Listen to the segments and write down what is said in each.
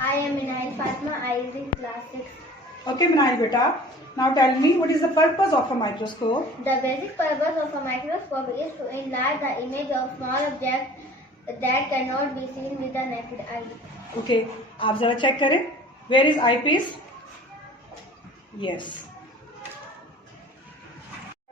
I am Minail Fatma. I is in class 6. Okay, Minail beta. Now tell me, what is the purpose of a microscope? The basic purpose of a microscope is to enlarge the image of small objects that cannot be seen with the naked eye. Okay, आप जरा check करें. Where is eyepiece? Yes.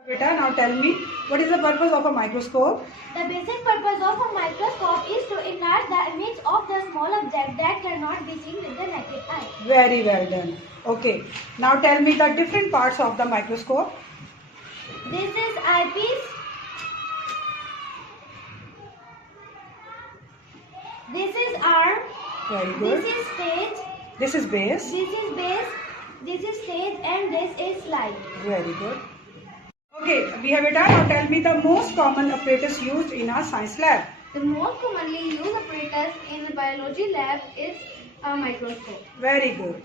Beta, now tell me, what is the purpose of a microscope? The basic purpose of a microscope is to enlarge the image of the small object that cannot be seen with the naked eye. Very well done. Okay, now tell me the different parts of the microscope. This is eyepiece. This is arm. Very good. This is stage. This is base. This is base. This is stage and this is slide. Very good. Okay, we have it done. Now tell me the most common apparatus used in a science lab. The most commonly used apparatus in the biology lab is a microscope. Very good.